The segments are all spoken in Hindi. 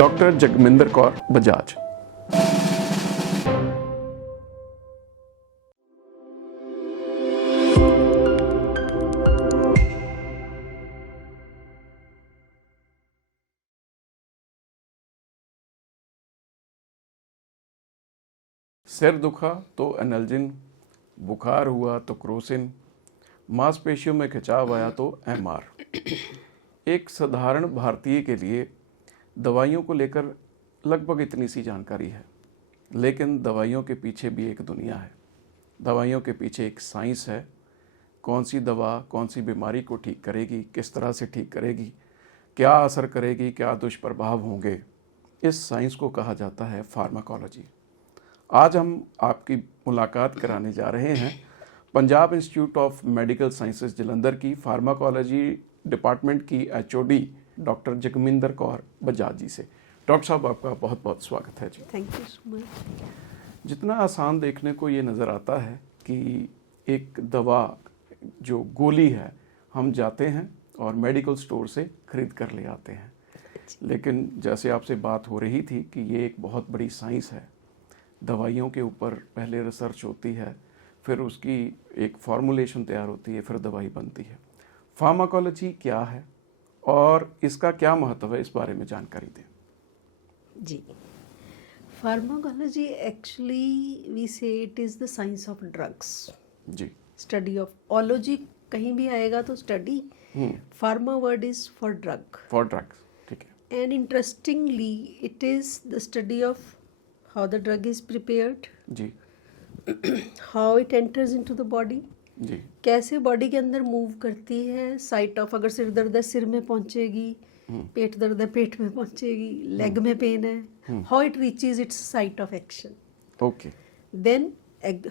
डॉक्टर जगमिंदर कौर बजाज। सिर दुखा तो एनाल्जिन, बुखार हुआ तो क्रोसिन, मांसपेशियों में खिंचाव आया तो एमआर। एक साधारण भारतीय के लिए दवाइयों को लेकर लगभग इतनी सी जानकारी है, लेकिन दवाइयों के पीछे भी एक दुनिया है। दवाइयों के पीछे एक साइंस है। कौन सी दवा कौन सी बीमारी को ठीक करेगी, किस तरह से ठीक करेगी, क्या असर करेगी, क्या दुष्प्रभाव होंगे, इस साइंस को कहा जाता है फार्माकोलॉजी। आज हम आपकी मुलाकात कराने जा रहे हैं Punjab institute of medical sciences Jalandhar की फार्माकोलॉजी डिपार्टमेंट की एचओडी डॉक्टर जगमिंदर कौर बजाज जी से। डॉक्टर साहब, आपका बहुत बहुत स्वागत है जी। Thank you so much. जितना आसान देखने को ये नज़र आता है कि एक दवा जो गोली है, हम जाते हैं और मेडिकल स्टोर से खरीद कर ले आते हैं, लेकिन जैसे आपसे बात हो रही थी कि ये एक बहुत बड़ी साइंस है। दवाइयों के ऊपर पहले रिसर्च होती है, फिर उसकी एक फॉर्मुलेशन तैयार होती है, फिर दवाई बनती है। फार्माकोलॉजी क्या है और इसका क्या महत्व है, इस बारे में जानकारी दें जी। Pharmacology actually we say it is the science of drugs जी। स्टडी ऑफ ओलॉजी कहीं भी आएगा तो study, pharma word is for drugs, ठीक है। And interestingly it is the study of how the drug is prepared जी। How it enters into the body जी। कैसे बॉडी के अंदर मूव करती है, साइट ऑफ अगर सिर दर्द है सिर में पहुंचेगी, पेट दर्द है पेट में पहुंचेगी, लेग में पेन है, how it reaches its site of action, okay, then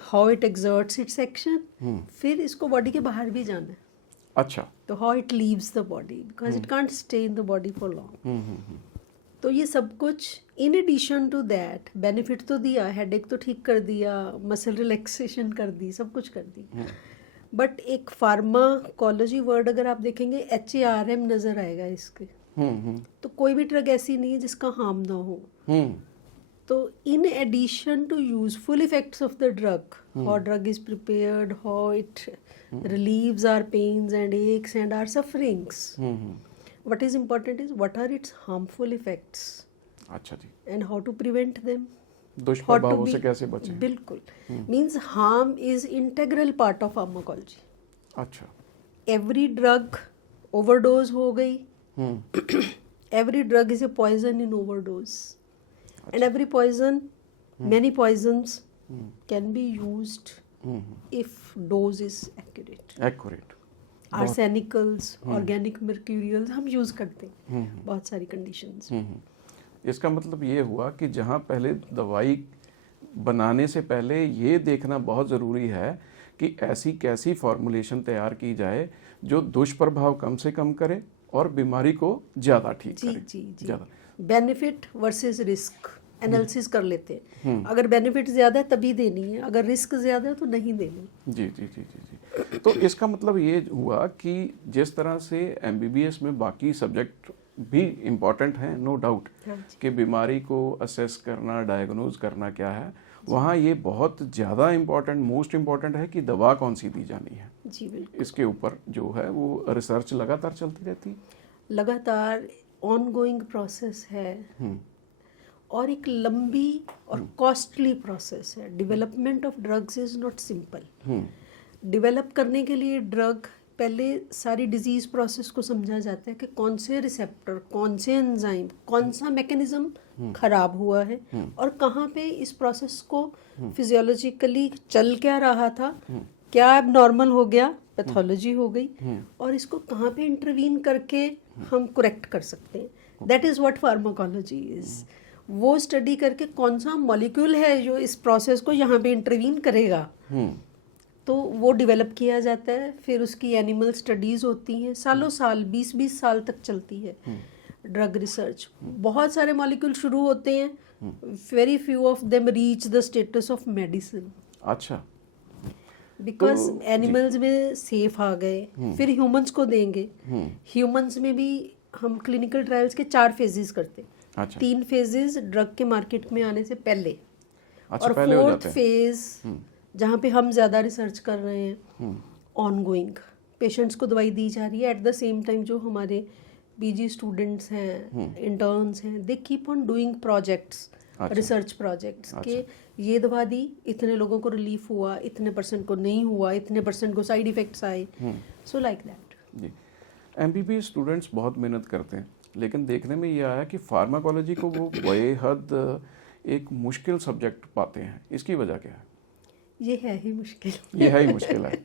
how it exerts its action, फिर इसको बॉडी के बाहर भी जाना है। अच्छा। तो how it leaves the body because it can't stay in the body for long. तो ये सब कुछ in addition to that benefit तो दिया, हेडेक तो ठीक कर दिया, मसल रिलैक्सेशन कर दी, सब कुछ कर दी, बट एक फार्माकोलॉजी वर्ड अगर आप देखेंगे HARM नजर आएगा इसके। तो कोई भी ड्रग ऐसी नहीं है जिसका हार्म ना हो। तो in addition to useful effects of the drug, how drug is prepared, how it relieves our pains and aches and our sufferings, what is important is what are its harmful effects, अच्छा जी, and how to prevent them, दुष्प्रभावों से कैसे बचें। बिल्कुल, means harm is integral part of pharmacology। अच्छा। every drug overdose हो गई, every drug is a poison in overdose, and every poison, many poisons can be used if dose is accurate। arsenicals, organic mercurials हम यूज करते हैं बहुत सारी कंडीशंस। इसका मतलब ये हुआ कि जहाँ पहले दवाई बनाने से पहले ये देखना बहुत ज़रूरी है कि ऐसी कैसी फॉर्मुलेशन तैयार की जाए जो दुष्प्रभाव कम से कम करे और बीमारी को ज़्यादा ठीक करे। जी। बेनिफिट वर्सेस रिस्क एनालिसिस कर लेते हैं। अगर बेनिफिट ज़्यादा है तभी देनी है, अगर रिस्क ज़्यादा है तो नहीं देनी। जी। तो इसका मतलब ये हुआ कि जिस तरह से MBBS में बाकी सब्जेक्ट भी इम्पॉर्टेंट हैं, नो डाउट, कि बीमारी को असेस करना, डायग्नोज करना क्या है, वहाँ ये बहुत ज़्यादा इम्पॉर्टेंट, मोस्ट इम्पॉर्टेंट है कि दवा कौन सी दी जानी है। जी बिल्कुल। इसके ऊपर जो है वो रिसर्च लगातार चलती रहती है, लगातार ऑनगोइंग प्रोसेस है और एक लंबी और कॉस्टली प्रोसेस है। Development of drugs is not simple. Develop करने के लिए ड्रग पहले सारी डिजीज प्रोसेस को समझा जाता है कि कौन से रिसेप्टर, कौन से एंजाइम, कौन सा मैकेनिज्म खराब हुआ है और कहाँ पे इस प्रोसेस को फिजियोलॉजिकली चल क्या रहा था, क्या अब नॉर्मल हो गया, पैथोलॉजी हो गई, और इसको कहाँ पे इंटरवीन करके हम करेक्ट कर सकते हैं। That is what pharmacology is. वो स्टडी करके कौन सा मॉलिक्यूल है जो इस प्रोसेस को यहाँ पे इंटरवीन करेगा, तो वो डेवलप किया जाता है। फिर उसकी एनिमल स्टडीज़ होती हैं, सालों साल, 20-20 साल तक चलती है ड्रग रिसर्च। बहुत सारे मॉलिक्यूल शुरू होते हैं, very few of them reach the status of medicine. अच्छा। बिकॉज एनिमल्स में सेफ आ गए, फिर ह्यूमंस को देंगे। ह्यूमंस में भी हम क्लिनिकल ट्रायल्स के 4 फेजेस करते हैं। अच्छा 3 फेजेस ड्रग के मार्केट में आने से पहले, अच्छा और पहले हो 4th जाते हैं। फेज जहाँ पे हम ज़्यादा रिसर्च कर रहे हैं, ऑन गोइंग पेशेंट्स को दवाई दी जा रही है। एट द सेम टाइम जो हमारे पीजी स्टूडेंट्स हैं, इंटर्न्स हैं, they keep on doing projects, अच्छा। रिसर्च प्रोजेक्ट्स के ये दवा दी, इतने लोगों को रिलीफ हुआ, इतने परसेंट को नहीं हुआ, इतने परसेंट को साइड इफेक्ट्स आए, सो लाइक दैट। जी, एमबीबीएस स्टूडेंट्स बहुत मेहनत करते हैं, लेकिन देखने में ये आया कि फार्माकोलॉजी को वो बेहद एक मुश्किल सब्जेक्ट पाते हैं। इसकी वजह क्या है? ये है ही मुश्किल। ये है ही मुश्किल है।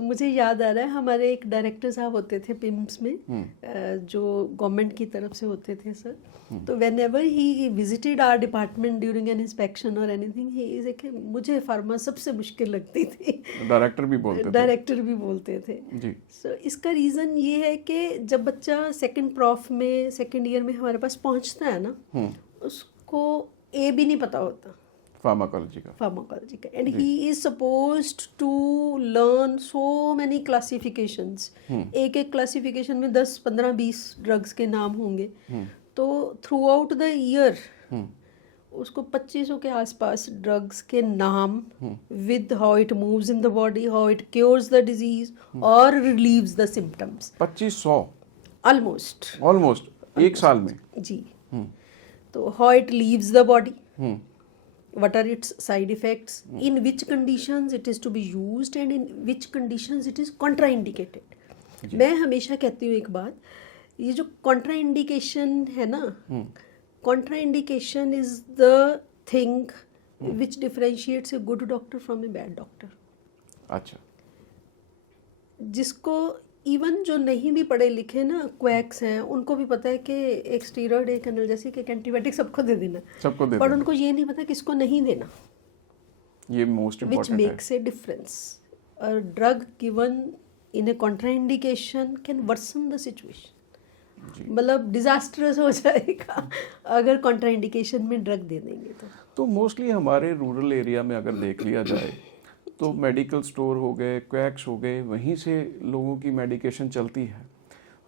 मुझे याद आ रहा है, हमारे एक डायरेक्टर साहब होते थे पिम्स में, जो गवर्नमेंट की तरफ से होते थे सर। तो whenever he visited our department during an inspection और एनीथिंग, ही इज कि मुझे फार्मा सबसे मुश्किल लगती थी। डायरेक्टर भी बोलते थे। डायरेक्टर भी बोलते थे जी। सो इसका रीज़न ये है कि जब बच्चा सेकंड प्रॉफ में, सेकंड ईयर में हमारे पास पहुंचता है ना, उसको ए भी नहीं पता होता फार्माकोलॉजी का, and he is supposed to learn so many classifications. एक एक क्लासिफिकेशन में 10, 15, 20 ड्रग्स के नाम होंगे। तो थ्रू आउट द ईयर उसको 2500 के आसपास ड्रग्स के नाम, with how it moves in the body, how it cures the disease और रिलीव्स द सिम्टम्स। 2500 ऑलमोस्ट एक साल में। जी। तो how it leaves the body, what are its side effects, in which conditions it is to be used and in which conditions it is contraindicated. मैं हमेशा कहती हूँ एक बात, ये जो contraindication है ना, contraindication is the thing which differentiates a good doctor from a bad doctor. अच्छा, जिसको इवन जो नहीं भी पढ़े लिखे ना, क्वैक्स हैं, उनको भी पता है कि एक स्टीरॉयड, एक एनाल्जेसिक, एक एंटीबायोटिक सबको दे देना, सबको दे पर देना। उनको ये नहीं पता किसको नहीं देना, ये मोस्ट which इम्पोर्टेंट है। makes a difference. A drug given in a contraindication can worsen the situation. मतलब डिजास्टरस हो जाएगा अगर कॉन्ट्राइंडिकेशन में ड्रग दे देंगे तो मोस्टली हमारे रूरल एरिया में अगर देख लिया जाए तो मेडिकल स्टोर हो गए, क्वैक्स हो गए, वहीं से लोगों की मेडिकेशन चलती है।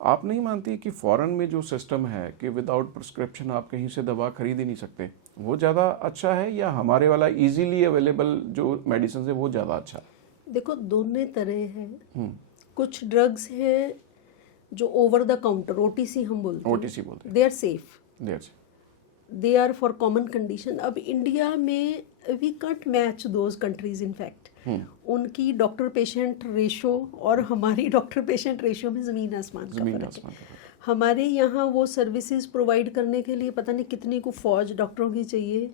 आप नहीं मानती कि फॉरेन में जो सिस्टम है कि विदाउट प्रिस्क्रिप्शन आप कहीं से दवा खरीद ही नहीं सकते, वो ज़्यादा अच्छा है या हमारे वाला इजीली अवेलेबल जो मेडिसिन है वो ज़्यादा अच्छा है? देखो, दोनों तरह हैं। कुछ ड्रग्स हैं जो ओवर द काउंटर, ओटीसी हम बोलते हैं, OTC बोलते हैं, they are safe, Yes. They are for common condition. अब इंडिया में we can't match those countries in fact. उनकी डॉक्टर पेशेंट रेशो और हमारी डॉक्टर पेशेंट रेशो में ज़मीन आसमान का फर्क है। हमारे यहाँ वो सर्विसेज प्रोवाइड करने के लिए पता नहीं कितनी को फौज डॉक्टरों की चाहिए,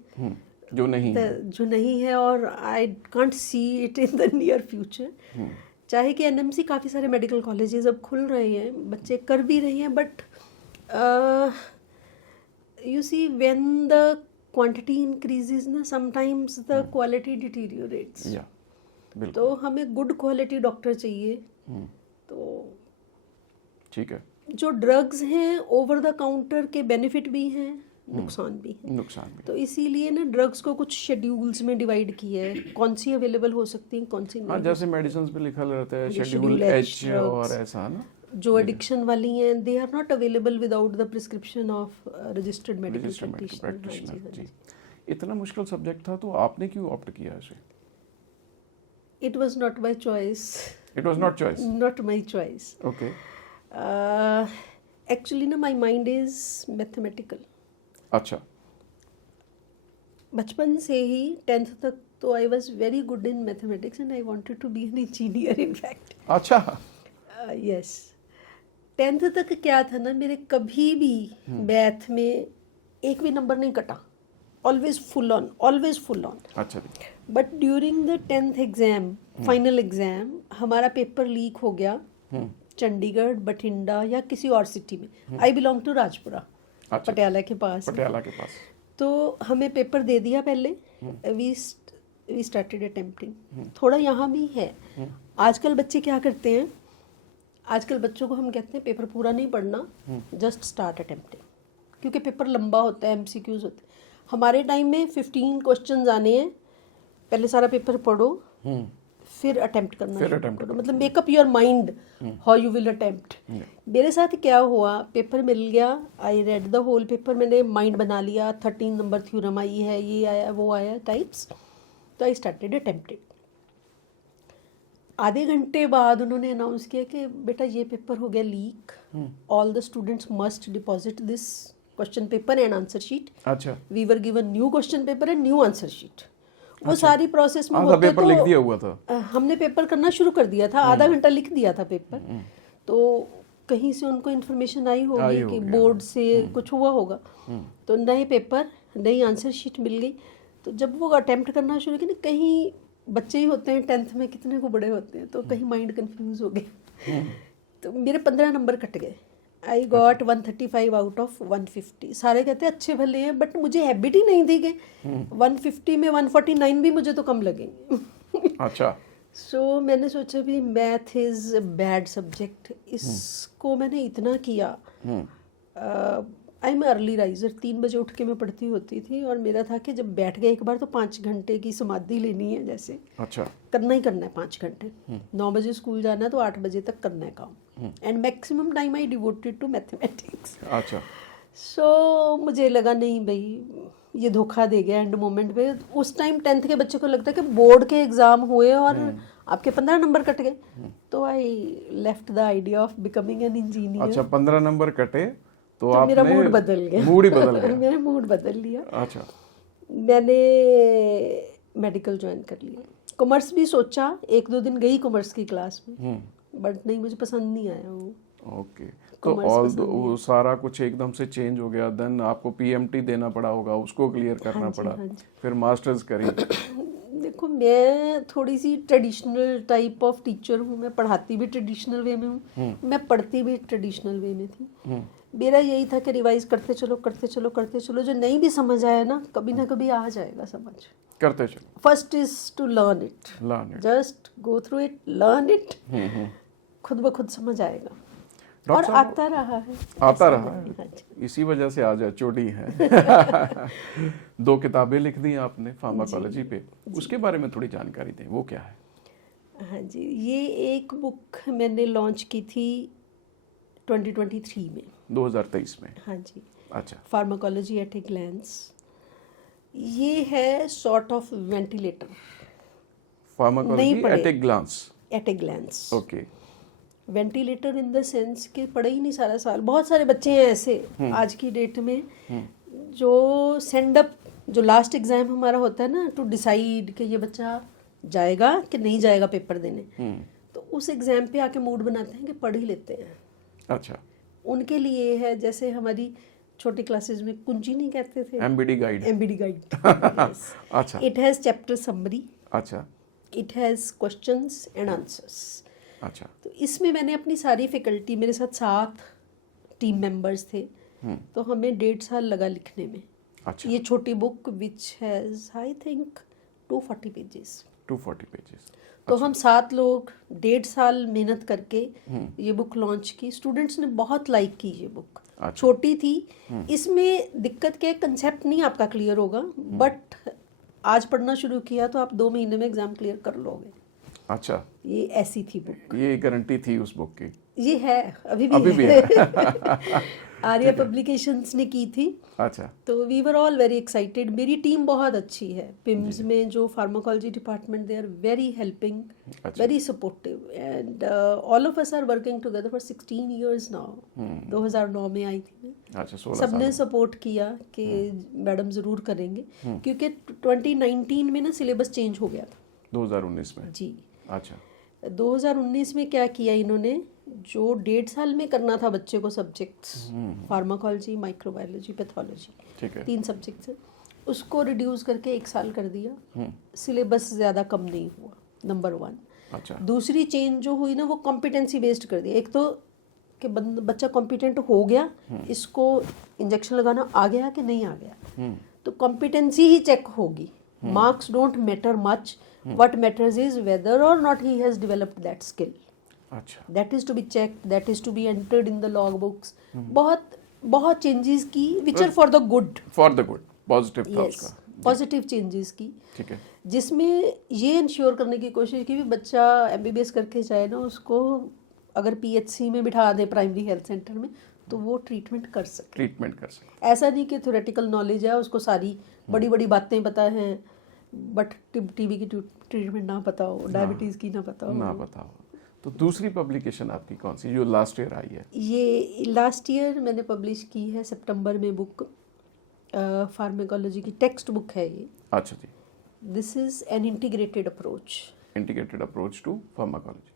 जो नहीं है, और I can't see it in the near future. चाहे कि एनएमसी काफ़ी सारे मेडिकल कॉलेजेस अब खुल रहे हैं, बच्चे कर भी रहे हैं, but you see when the quantity increases ना, sometimes the quality deteriorates. या बिल्कुल, तो हमें गुड क्वालिटी डॉक्टर चाहिए। तो ठीक है, जो ड्रग्स हैं ओवर द काउंटर के बेनिफिट भी हैं, नुकसान भी है। नुकसान भी। तो इसीलिए ना ड्रग्स को कुछ शेड्यूल्स में डिवाइड किया है, कौन सी अवेलेबल हो सकती है, कौन सी हाँ, नहीं। जैसे मेडिसिन पे लिखा रहता है Schedule schedule H H drugs. और ऐसा ना, जो एडिक्शन वाली हैं, they are not available without the prescription of registered medical registered medical practitioner. Practitioner. जी, इतना मुश्किल सब्जेक्ट था तो आपने क्यों ऑप्ट किया इसे? It was not my choice. It was not choice. Not my choice. Okay. Actually ना माय माइंड इज मैथमेटिकल। अच्छा, बचपन से ही 10th तक तो I was very good in mathematics and I wanted to be an engineer in fact. अच्छा, यस। 10th तक क्या था ना, मेरे कभी भी मैथ में एक भी नंबर नहीं कटा, always full on, always full on. अच्छा जी। But during the 10th exam, final exam, हमारा पेपर लीक हो गया चंडीगढ़, बठिंडा या किसी और सिटी में। आई बिलोंग टू राजपुरा, अच्छा, पटियाला के पास। पटियाला के पास। तो हमें पेपर दे दिया पहले, वी स्टार्टेड अटेम्प्टिंग। थोड़ा यहाँ भी है, आजकल बच्चे क्या करते हैं, आजकल बच्चों को हम कहते हैं पेपर पूरा नहीं पढ़ना, जस्ट स्टार्ट अटेम्प्टिंग, क्योंकि पेपर लंबा होता है, MCQs होते हैं। हमारे टाइम में 15 क्वेश्चंस आने हैं, पहले सारा पेपर पढ़ो, फिर अटेम्प्ट करना फिर शुरू attempt करो, मतलब make up your mind how you will attempt. मेरे साथ क्या हुआ, पेपर मिल गया, I read the whole paper, मैंने माइंड बना लिया 13 नंबर थ्योरम आई है, ये आया वो आया टाइप्स, तो आई स्टार्टेड अटेम्प्टेड। आधे घंटे बाद उन्होंने अनाउंस किया कि बेटा ये पेपर हो गया leak, all the students must deposit this question paper and answer sheet. अच्छा, we were given new question paper and new answer sheet. वो सारी प्रोसेस में आधा होते पेपर तो लिख दिया हुआ था। हमने पेपर करना शुरू कर दिया था, आधा घंटा लिख दिया था पेपर। तो कहीं से उनको इन्फॉर्मेशन आई होगी कि बोर्ड से कुछ हुआ होगा, तो नए पेपर नई आंसर शीट मिल गई। तो जब वो अटेम्प्ट करना शुरू किया, कहीं बच्चे ही होते हैं 10th में, कितने को बड़े होते हैं, तो कहीं माइंड कंफ्यूज हो गया। तो मेरे 15 नंबर कट गए। I got 135 out of 150। सारे कहते हैं अच्छे भले हैं, बट मुझे हैबिट ही नहीं थी कि 150 में 149 भी मुझे तो कम लगेंगे। अच्छा, सो मैंने सोचा भी मैथ इज़ बैड सब्जेक्ट, इसको मैंने इतना किया। आई एम अर्ली राइजर, 3 बजे उठ के मैं पढ़ती होती थी, और मेरा था कि जब बैठ गए एक बार तो 5 घंटे की समाधि लेनी है, जैसे अच्छा, करना ही करना है 5 घंटे। 9 बजे स्कूल जाना है तो 8 बजे तक करना है काम, and maximum time I devoted to mathematics. अच्छा, सो मुझे लगा नहीं भाई ये धोखा दे गया एंड मोमेंट पे। उस टाइम 10th के बच्चे को लगता है कि बोर्ड के एग्जाम हुए और आपके 15 नंबर कट गए, तो I left the idea of becoming an engineer. अच्छा, 15 नंबर कटे तो मेरा आपने मूड बदल गया, मूड ही बदल गया। मैंने मूड बदल लिया। अच्छा, मैंने मेडिकल ज्वाइन कर लिया। कॉमर्स भी सोचा, 1-2 दिन गई कॉमर्स की क्लास में, बट नहीं, मुझे पसंद नहीं आया वो। ओके, तो ऑल वो सारा कुछ एकदम से चेंज हो गया। देन आपको पीएमटी देना पड़ा होगा, उसको क्लियर करना पड़ा, फिर मास्टर्स करी। देखो मैं थोड़ी सी ट्रेडिशनल टाइप ऑफ टीचर हूँ, मैं पढ़ाती भी ट्रेडिशनल वे में हूँ, मैं पढ़ती भी ट्रेडिशनल वे में थी। मेरा यही था कि रिवाइज करते चलो करते चलो करते चलो, जो नहीं भी समझ आया ना कभी आ जाएगा समझ, करते चलो। First is to learn it, just go through it, learn it, खुद ब खुद समझ आएगा। और आता रहा है, आता रहा है, इसी वजह से आज एचओडी है। 2 किताबें लिख दी आपने फार्माकोलॉजी पे, उसके बारे में थोड़ी जानकारी दें, वो क्या है? हाँ जी, ये एक बुक मैंने लॉन्च की थी 2023 में, 2023 में। हाँ जी। अच्छा, फार्माकोलॉजी एट ए ग्लैंस, ये है sort of ventilator. Pharmacology at a glance, at a glance, okay. Ventilator in the sense कि पढ़े ही नहीं सारा साल। बहुत सारे बच्चे हैं ऐसे आज की डेट में जो सेंड अप, जो लास्ट एग्जाम हमारा होता है ना टू डिसाइड कि ये बच्चा जाएगा कि नहीं जाएगा पेपर देने, तो उस एग्जाम पे आके मूड बनाते हैं कि पढ़ ही लेते हैं। अच्छा, उनके लिए है, जैसे हमारी छोटी क्लासेस में कुंजी नहीं कहते थे, एमबीडी गाइड। MBD guide. अच्छा, इट हैज चैप्टर समरी, अच्छा, it has questions and answers. अच्छा, तो इसमें मैंने अपनी सारी फैकल्टी, मेरे साथ 7 टीम मेंबर्स थे, तो हमें 1.5 साल लगा लिखने में। अच्छा, ये छोटी book which has I think 240 pages. 240 pages. तो हम 7 लोग 1.5 साल मेहनत करके ये बुक लॉन्च की। स्टूडेंट्स ने बहुत लाइक की ये बुक। अच्छा। छोटी थी, इसमें दिक्कत क्या है, कंसेप्ट नहीं आपका क्लियर होगा, बट आज पढ़ना शुरू किया तो आप 2 महीने में एग्जाम क्लियर कर लोगे। अच्छा, ये ऐसी थी बुक, ये गारंटी थी उस बुक की? ये है, अभी भी है। आर्या पब्लिकेशंस ने की थी। अच्छा, तो we were all very excited. मेरी टीम बहुत अच्छी है पिम्स में, जो pharmacology department, they are very helping, very supportive, and all of us are working together for 16 years now. 2009 में आई थी मैं। अच्छा, 16 सबने सपोर्ट किया कि मैडम ज़रूर करेंगे, क्योंकि 2019 में ना सिलेबस चेंज हो गया था। 2019 में जी। अच्छा, 2019 में क्या किया इन्होंने, जो 1.5 साल में करना था बच्चे को सब्जेक्ट्स, फार्माकोलॉजी, माइक्रोबायोलॉजी, पैथोलॉजी, ठीक है, 3 सब्जेक्ट्स हैं, उसको रिड्यूस करके 1 साल कर दिया। सिलेबस ज़्यादा कम नहीं हुआ, नंबर 1। अच्छा, दूसरी चेंज जो हुई ना, वो कॉम्पिटेंसी बेस्ड कर दिया। एक तो कि बच्चा कॉम्पिटेंट हो गया, इसको इंजेक्शन लगाना आ गया कि नहीं आ गया, तो कॉम्पिटेंसी ही चेक होगी। Marks don't matter much, what matters is whether or not he has developed that skill. अच्छा, that is to be checked, that is to be entered in the log books. बहुत चेंजेस की which are for the good. For the good, positive था Yes. उसका। पॉजिटिव चेंजेस की, ठीक है, जिसमें ये इंश्योर करने की कोशिश की भी बच्चा एमबीबीएस करके जाए ना, उसको अगर पीएचसी में बिठा दे, प्राइमरी हेल्थ सेंटर में, तो वो ट्रीटमेंट कर सके। ऐसा नहीं कि थ्योरेटिकल नॉलेज है, उसको सारी बड़ी बड़ी बातें पता हैं, बट टीबी की ट्रीटमेंट ना पता हो, डायबिटीज़ की ना पता हो। तो दूसरी पब्लिकेशन आपकी कौन सी जो लास्ट ईयर आई है? ये लास्ट ईयर मैंने पब्लिश की है सितंबर में बुक, फार्माकोलॉजी की टेक्स्ट बुक है ये। अच्छा जी। This is an integrated approach to pharmacology,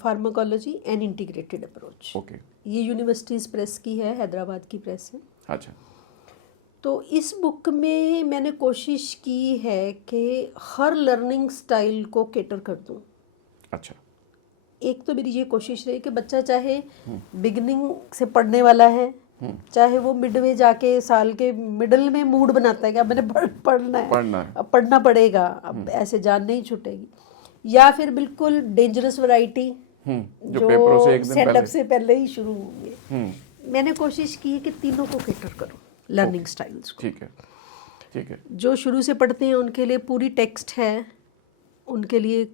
pharmacology an integrated approach. Okay. ये यूनिवर्सिटीज़ प्रेस की है, हैदराबाद की प्रेस है। अच्छा। तो इस बुक में मैंने कोशिश की है कि हर लर्निंग स्टाइल को कैटर कर दूं। अच्छा। एक तो मेरी ये कोशिश रही कि बच्चा चाहे बिगिनिंग से पढ़ने वाला है, चाहे वो मिडवे जाके साल के मिडल में मूड बनाता है कि अब मैंने पढ़ना है, अब पढ़ना पड़ेगा, अब ऐसे जान नहीं छूटेगी, या फिर बिल्कुल डेंजरस वैरायटी जो सेटअप से पहले ही शुरू होंगे। मैंने कोशिश की है कि तीनों को कैटर करूं, लर्निंग स्टाइल्स को। ठीक है। जो शुरू से पढ़ते हैं उनके लिए पूरी टेक्स्ट है, उनके लिए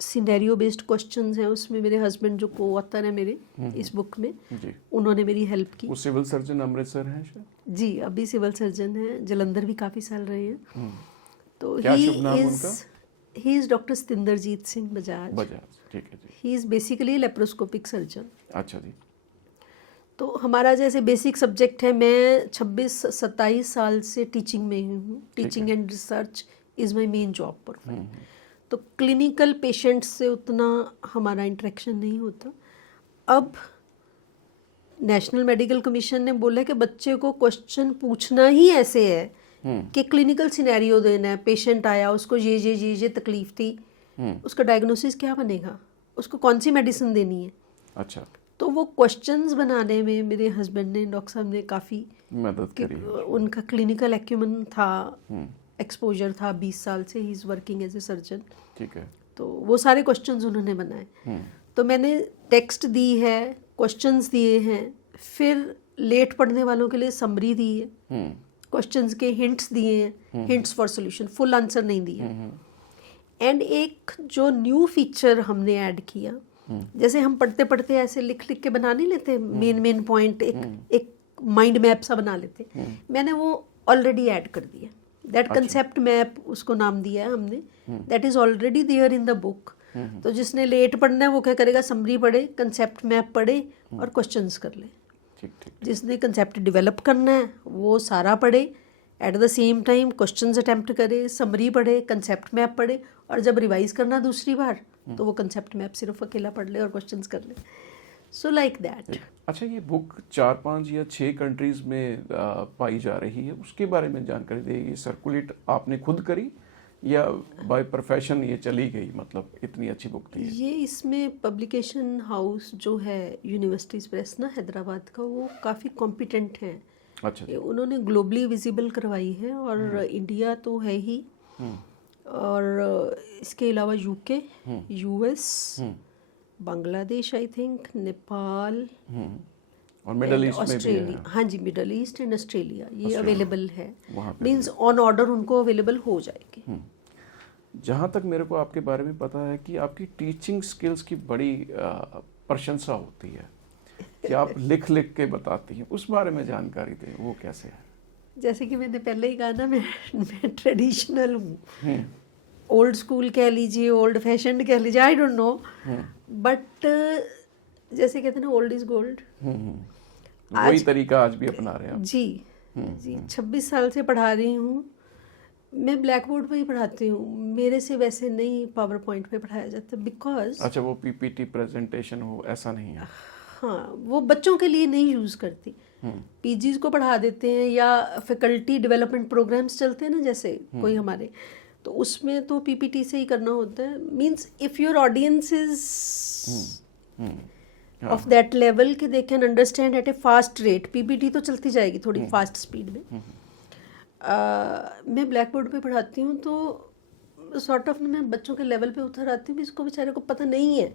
सिनेरियो बेस्ड क्वेश्चंस हैं। उसमें मेरे हस्बैंड जो को ऑथर है मेरे इस बुक में जी, उन्होंने मेरी हेल्प की। वो सिविल सर्जन अमृतसर हैं शायद? जी, अभी सिविल सर्जन हैं, जलंधर भी काफ़ी साल रहे हैं। तो he is doctor Satinderjit Singh Bajaj. ठीक है जी। He is basically laparoscopic surgeon. अच्छा जी। तो हमारा जैसे बेसिक सब्जेक्ट है, मैं 26-27 साल से टीचिंग में ही हूँ। Teaching and research is my main job profile. तो क्लिनिकल पेशेंट्स से उतना हमारा इंटरेक्शन नहीं होता। अब नेशनल मेडिकल कमीशन ने बोला कि बच्चे को क्वेश्चन पूछना ही ऐसे है कि क्लिनिकल सिनेरियो देना है, पेशेंट आया, उसको ये तकलीफ थी, उसका डायग्नोसिस क्या बनेगा, उसको कौन सी मेडिसिन देनी है। अच्छा। तो वो क्वेश्चंस बनाने में मेरे हस्बैंड ने, डॉक्टर साहब ने काफ़ी मदद करी। उनका क्लिनिकल एक्यूमेन था, एक्सपोजर था, 20 साल से ही is working as a surgeon. ठीक है। तो वो सारे क्वेश्चंस उन्होंने बनाए। तो मैंने टेक्स्ट दी है, क्वेश्चंस दिए हैं, फिर लेट पढ़ने वालों के लिए समरी दी है, क्वेश्चंस के हिंट्स दिए हैं, hints for solution, full answer नहीं दिया। एंड एक जो न्यू फीचर हमने ऐड किया, जैसे हम पढ़ते पढ़ते ऐसे लिख लिख के बना नहीं लेते मेन पॉइंट, एक माइंड मैप सा बना लेते, मैंने वो ऑलरेडी ऐड कर दिया। दैट कंसेप्ट मैप उसको नाम दिया है हमने, that is already there in the book. तो जिसने लेट पढ़ना है वो क्या करेगा, समरी पढ़े, कंसेप्ट मैप पढ़े और क्वेश्चंस कर ले। जिसने कंसेप्ट डेवलप करना है वो सारा पढ़े, at the same time questions attempt करे, समरी पढ़े, कंसेप्ट मैप पढ़े, और जब रिवाइज करना दूसरी बार तो वो कंसेप्ट मैप सिर्फ अकेला पढ़ ले और क्वेश्चंस कर ले। सो लाइक दैट। अच्छा, ये बुक 4-5 या 6 कंट्रीज में पाई जा रही है, उसके बारे में जानकारी देगी। सर्कुलेट आपने खुद करी या बाय प्रोफेशन ये चली गई, मतलब इतनी अच्छी बुक थी ये? इसमें पब्लिकेशन हाउस जो है यूनिवर्सिटीज़ प्रेस ना हैदराबाद का, वो काफ़ी कॉम्पिटेंट है। अच्छा। उन्होंने ग्लोबली विजिबल करवाई है, और इंडिया तो है ही, और इसके अलावा UK, US, Bangladesh, I think Nepal और मिडल ईस्ट में भी है। हाँ जी, मिडल ईस्ट एंड ऑस्ट्रेलिया ये अवेलेबल है, मींस ऑन ऑर्डर उनको अवेलेबल हो जाएगी। जहाँ तक मेरे को आपके बारे में पता है कि आपकी टीचिंग स्किल्स की बड़ी प्रशंसा होती है कि आप लिख लिख के बताती हैं, उस बारे में जानकारी दें, वो कैसे है? जैसे कि मैंने पहले ही कहा ना, मैं ट्रेडिशनल हूँ, ओल्ड स्कूल कह लीजिए, ओल्ड फैशन कह लीजिए, आई डोंट नो, बट जैसे कहते हैं ना, ओल्ड इज गोल्ड। वही तरीका आज भी अपना रहे हैं जी। 26 साल से पढ़ा रही हूँ मैं, ब्लैक बोर्ड पे ही पढ़ाती हूँ, मेरे से वैसे नहीं पावर पॉइंट पे पढ़ाया जाता, बिकॉज अच्छा, वो पीपीटी प्रेजेंटेशन हो ऐसा नहीं है। हाँ, वो बच्चों के लिए नहीं यूज़ करती, पीजीज को पढ़ा देते हैं, या फैकल्टी डेवलपमेंट प्रोग्राम्स चलते हैं ना जैसे कोई हमारे, तो उसमें तो पीपीटी से ही करना होता है। Means if your audience is of that level कि they can understand at a fast rate, PPT तो चलती जाएगी थोड़ी फास्ट स्पीड में। मैं ब्लैक बोर्ड पे पढ़ाती हूँ, तो सॉर्ट ऑफ मैं बच्चों के लेवल पे उतर आती हूँ, इसको बेचारे को पता नहीं है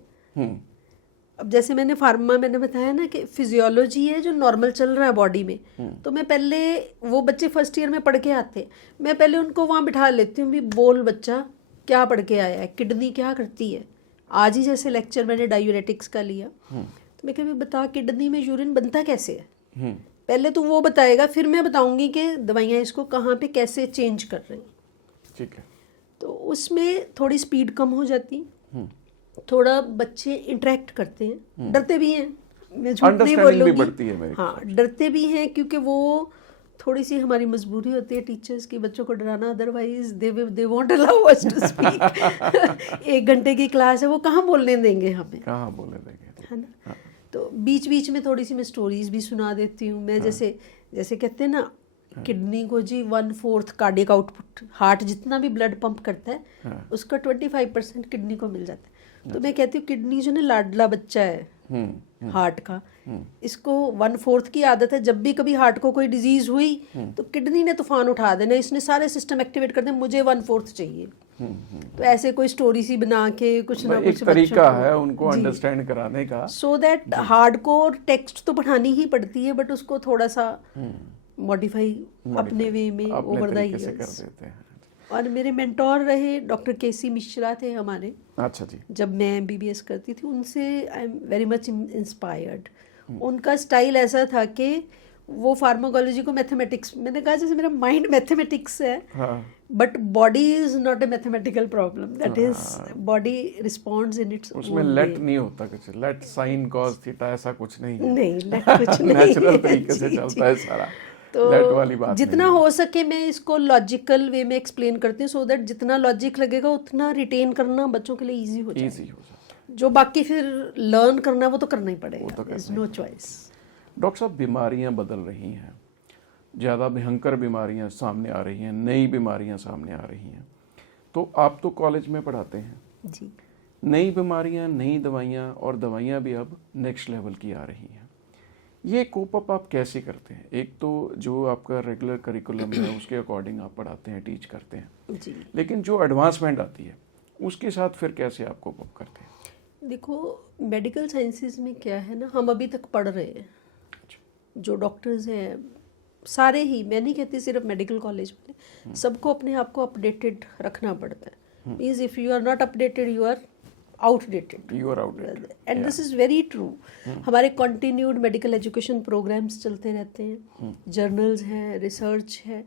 अब जैसे मैंने फार्मा मैंने बताया ना कि फिजियोलॉजी है जो नॉर्मल चल रहा है बॉडी में, तो मैं पहले वो बच्चे फर्स्ट ईयर में पढ़ के आते हैं, मैं पहले उनको वहाँ बिठा लेती हूँ भी बोल बच्चा क्या पढ़ के आया है, किडनी क्या करती है। आज ही जैसे लेक्चर मैंने डायूरेटिक्स का लिया, तो मैं कभी बता किडनी में यूरिन बनता कैसे है, पहले तो वो बताएगा, फिर मैं बताऊंगी कि दवाइयाँ इसको कहाँ पे कैसे चेंज कर रही हैं। ठीक है। तो उसमें थोड़ी स्पीड कम हो जाती, थोड़ा बच्चे इंटरेक्ट करते हैं, डरते भी हैं, मैं झूठ नहीं अंडरस्टैंडिंग भी बढ़ती है बोलूँगी, मेरे हाँ डरते भी हैं, क्योंकि वो थोड़ी सी हमारी मजबूरी होती है टीचर्स की बच्चों को डराना, otherwise they won't allow us to speak. 1 घंटे की क्लास है, वो कहाँ बोलने देंगे हमें, कहाँ बोलने देंगे, है ना। तो बीच बीच में थोड़ी सी मैं स्टोरीज भी सुना देती हूँ मैं, जैसे जैसे कहते हैं ना किडनी को जी 1/4 कार्डियक आउटपुट, हार्ट जितना भी ब्लड पंप करता है उसका 25% किडनी को मिल जाता है। तो मैं कहती हूँ किडनी जो ना लाडला बच्चा है हार्ट का, इसको 1/4 की आदत है, जब भी कभी हार्ट को कोई डिजीज हुई तो किडनी ने तूफान उठा देना, इसने सारे सिस्टम एक्टिवेट कर देना, मुझे 1/4 चाहिए। तो ऐसे कोई स्टोरी सी बना के कुछ ना कुछ एक तरीका है उनको अंडरस्टैंड कराने का, सो दैट हार्डकोर टेक्स्ट तो पढ़ानी ही पड़ती है, बट उसको थोड़ा सा मॉडिफाई अपने वे में ओवर द इयर्स। और मेरे मेंटोर रहे डॉक्टर केसी मिश्रा थे हमारे, अच्छा जी, जब मैं MBBS करती थी उनसे I am very much inspired. उनका स्टाइल ऐसा था कि वो फार्माकोलॉजी को मैथमेटिक्स, मैंने कहा जैसे मेरा माइंड मैथमेटिक्स है, but body is not a mathematical problem, that is body responds in its, उसमें लेट नहीं होता कुछ, लेट साइन कॉस थीटा ऐसा कुछ नहीं है, नहीं लेट कुछ नहीं, नेचुरल तरीके से चलता है सारा, तो लेट वाली बात जितना हो सके मैं इसको लॉजिकल वे में एक्सप्लेन करती हूँ, सो दैट जितना लॉजिक लगेगा उतना रिटेन करना बच्चों के लिए इजी हो जाए, जो बाकी फिर लर्न करना है वो तो करना ही पड़ेगा, नो चॉइस। डॉक्टर साहब बीमारियां बदल रही हैं, ज़्यादा भयंकर बीमारियां सामने आ रही हैं, नई बीमारियां सामने आ रही हैं, तो आप तो कॉलेज में पढ़ाते हैं जी, नई बीमारियां, नई दवाइयां, और दवाइयां भी अब नेक्स्ट लेवल की आ रही हैं, ये कोप अप आप कैसे करते हैं? एक तो जो आपका रेगुलर करिकुलम है उसके अकॉर्डिंग आप पढ़ाते हैं, टीच करते हैं जी, लेकिन जो एडवांसमेंट आती है उसके साथ फिर कैसे आप कोप अप करते हैं? देखो मेडिकल साइंसेज में क्या है ना, हम अभी तक पढ़ रहे हैं, जो डॉक्टर्स हैं सारे ही, मैं नहीं कहती सिर्फ मेडिकल कॉलेज में, सबको अपने आप को अपडेटेड रखना पड़ता है। Means if you are not updated you are outdated, and this is very true. हमारे कंटिन्यूड मेडिकल एजुकेशन प्रोग्राम्स चलते रहते हैं, जर्नल्स हैं, रिसर्च है।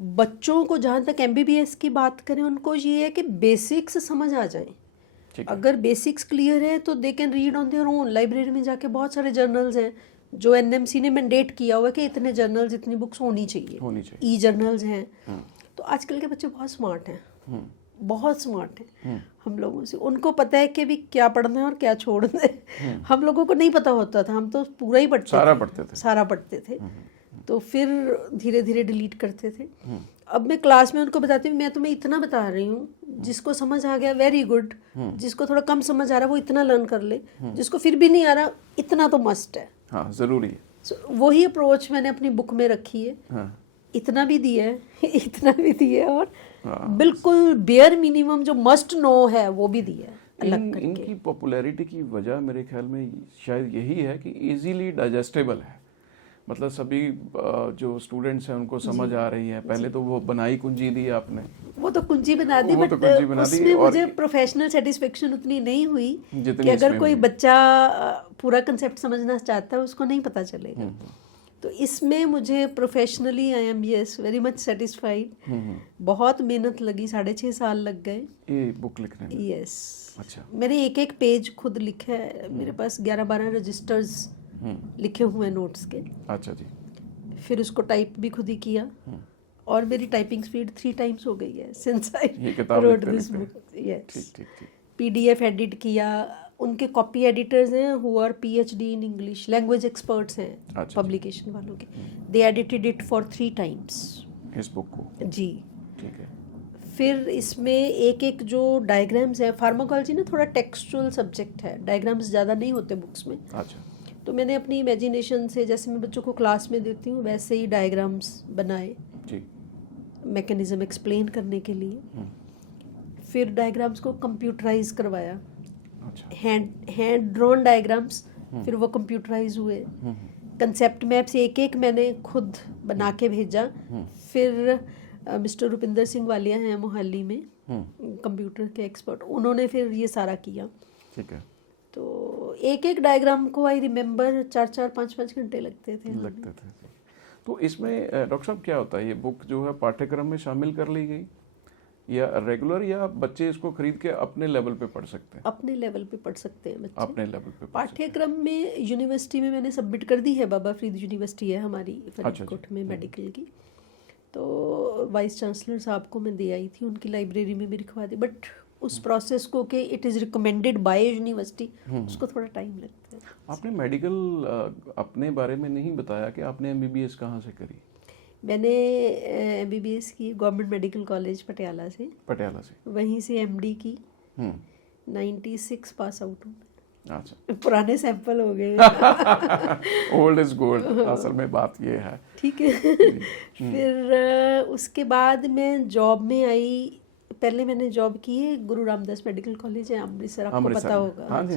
बच्चों को जहाँ तक MBBS की बात करें, उनको ये है कि बेसिक्स समझ आ जाएं, अगर बेसिक्स क्लियर है तो they can read on their own. Library में जाके बहुत सारे जर्नल्स हैं जो NMC ने मैंडेट किया हुआ है कि इतने जर्नल्स, इतनी बुक्स होनी चाहिए, ई जर्नल्स हैं। तो आजकल के बच्चे बहुत स्मार्ट हैं, बहुत स्मार्ट हैं हम लोगों से, उनको पता है कि भी क्या पढ़ना है और क्या छोड़ना है। हम लोगों को नहीं पता होता था, हम तो पूरा ही सारा पढ़ते थे, तो फिर धीरे धीरे डिलीट करते थे। अब मैं क्लास में उनको बताती हूँ, मैं तुम्हें इतना बता रही हूँ, जिसको समझ आ गया वेरी गुड, जिसको थोड़ा कम समझ आ रहा है वो इतना लर्न कर ले, जिसको फिर भी नहीं आ रहा इतना तो मस्ट है, हाँ जरूरी है। वही अप्रोच मैंने अपनी बुक में रखी है, इतना भी दिया है इतना भी दिया है, और बिल्कुल बेयर मिनिमम जो मस्ट नो है वो भी दिया है अलग करके। इनकी पॉपुलैरिटी की वजह मेरे ख्याल में शायद यही है कि इजीली डाइजेस्टेबल है, मतलब सभी जो स्टूडेंट्स हैं उनको समझ आ रही है। पहले तो वो बनाई कुंजी दी आपने, वो तो कुंजी बना दी, बट उसमें मुझे प्रोफेशनल सेटिस्फेक्शन उतनी नहीं हुई कि अगर कोई बच्चा पूरा कंसेप्ट समझना चाहता है उसको नहीं पता चलेगा। तो इसमें मुझे professionally I am very much satisfied. बहुत मेहनत लगी, 6.5 साल लग गए ये बुक लिखने में। यस, अच्छा। मैंने एक एक पेज खुद लिखा है, मेरे पास 11-12 रजिस्टर्स लिखे हुए हैं नोट्स के। अच्छा जी। फिर उसको टाइप भी खुद ही किया, और मेरी टाइपिंग स्पीड 3 टाइम्स हो गई है since I wrote this book. Yes, PDF edit किया, उनके कॉपी एडिटर्स हैं who are PhD in English, language experts हैं पब्लिकेशन वालों के, they edited it for 3 times इस बुक को जी। ठीक है। फिर इसमें एक एक जो डायग्राम्स है, फार्माकोलॉजी ना थोड़ा टेक्सचुअल सब्जेक्ट है, डायग्राम्स ज़्यादा नहीं होते बुक्स में। अच्छा। तो मैंने अपनी इमेजिनेशन से, जैसे मैं बच्चों को क्लास में देती हूँ वैसे ही डायग्राम्स बनाए जी, मैकेनिज्म एक्सप्लेन करने के लिए। फिर डायग्राम्स को कंप्यूटराइज करवाया, अच्छा। हैंड ड्रॉन डायग्राम्स, फिर वो कंप्यूटराइज हुए, कंसेप्ट मैप्स एक एक मैंने खुद बना के भेजा। फिर मिस्टर रुपिंदर सिंह वालिया हैं मोहाली में, कंप्यूटर के एक्सपर्ट, उन्होंने फिर ये सारा किया। ठीक है। तो एक एक डायग्राम को आई रिमेम्बर 4-4 5-5 घंटे लगते थे। तो इसमें डॉक्टर साहब क्या होता है, ये बुक जो है पाठ्यक्रम में शामिल कर ली गई या रेगुलर, या बच्चे इसको खरीद के अपने लेवल पे पढ़ सकते हैं? अपने लेवल पे पढ़ सकते हैं बच्चे, अपने लेवल पे। पाठ्यक्रम में यूनिवर्सिटी में मैंने सबमिट कर दी है, बाबा फरीद यूनिवर्सिटी है हमारी फरीदकोट में मेडिकल की, तो वाइस चांसलर साहब को मैं दे आई थी, उनकी लाइब्रेरी में भी लिखवा दी। बट उस प्रोसेस को कि it is recommended by university, उसको थोड़ा टाइम लगता है। आपने मेडिकल अपने बारे में नहीं बताया कि आपने एमबीबीएस कहाँ से करी? मैंने एमबीबीएस की गवर्नमेंट मेडिकल कॉलेज पटियाला से, वहीं से एमडी की। 96 पास आउट हूँ। अच्छा, पुराने सैंपल हो गए। ओल्ड इज गोल्ड, असल में बात ये है। ठीक है। फिर उसके बाद मैं जॉब में आई। पहले मैंने जॉब की है गुरु रामदास मेडिकल कॉलेज है अमृतसर, आपको पता होगा। हाँ जी,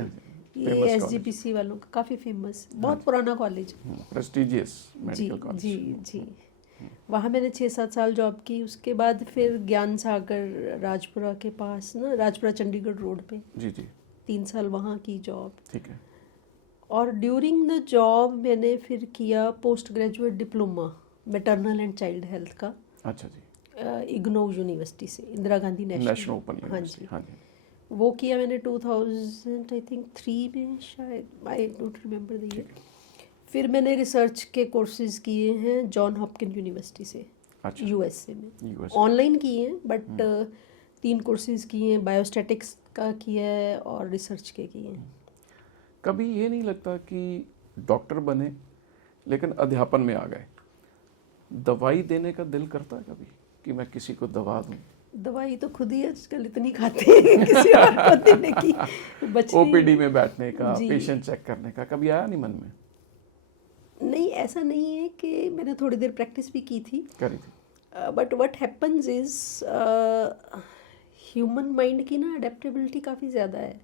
ये एसजीपीसी वालों का काफ़ी फेमस, बहुत पुराना कॉलेज, प्रेस्टिजियस मेडिकल कॉलेज। जी जी। वहाँ मैंने 6-7 साल जॉब की। उसके बाद फिर ज्ञान सागर राजपुरा के पास ना, राजपुरा चंडीगढ़ रोड पे, जी जी, 3 साल वहाँ की जॉब। ठीक है। और ड्यूरिंग द जॉब मैंने फिर किया post graduate diploma maternal and child health का। अच्छा जी। इग्नोव यूनिवर्सिटी से, Indira Gandhi national open university. हाँ जी। वो किया मैंने 2000 आई थिंक 3 में शायद, I don't remember the year. फिर मैंने रिसर्च के कोर्सेज किए हैं जॉन हॉपकिन यूनिवर्सिटी से। अच्छा। यूएसए में ऑनलाइन किए हैं, बट 3 कोर्सेज किए हैं, बायोस्टैटिक्स का किया है और रिसर्च के किए हैं। कभी ये नहीं लगता कि डॉक्टर बने लेकिन अध्यापन में आ गए, दवाई देने का दिल करता है कभी कि मैं किसी को दवा दूं? दवाई तो खुद ही आजकल इतनी खाते हैं, किसी और को देने की बचनी। ओपीडी में बैठने का, पेशेंट चेक करने का कभी आया नहीं मन में? नहीं, ऐसा नहीं है कि मैंने थोड़ी देर प्रैक्टिस भी की थी, करी थी। But what happens is human mind की ना अडेप्टेबिलिटी काफ़ी ज़्यादा है।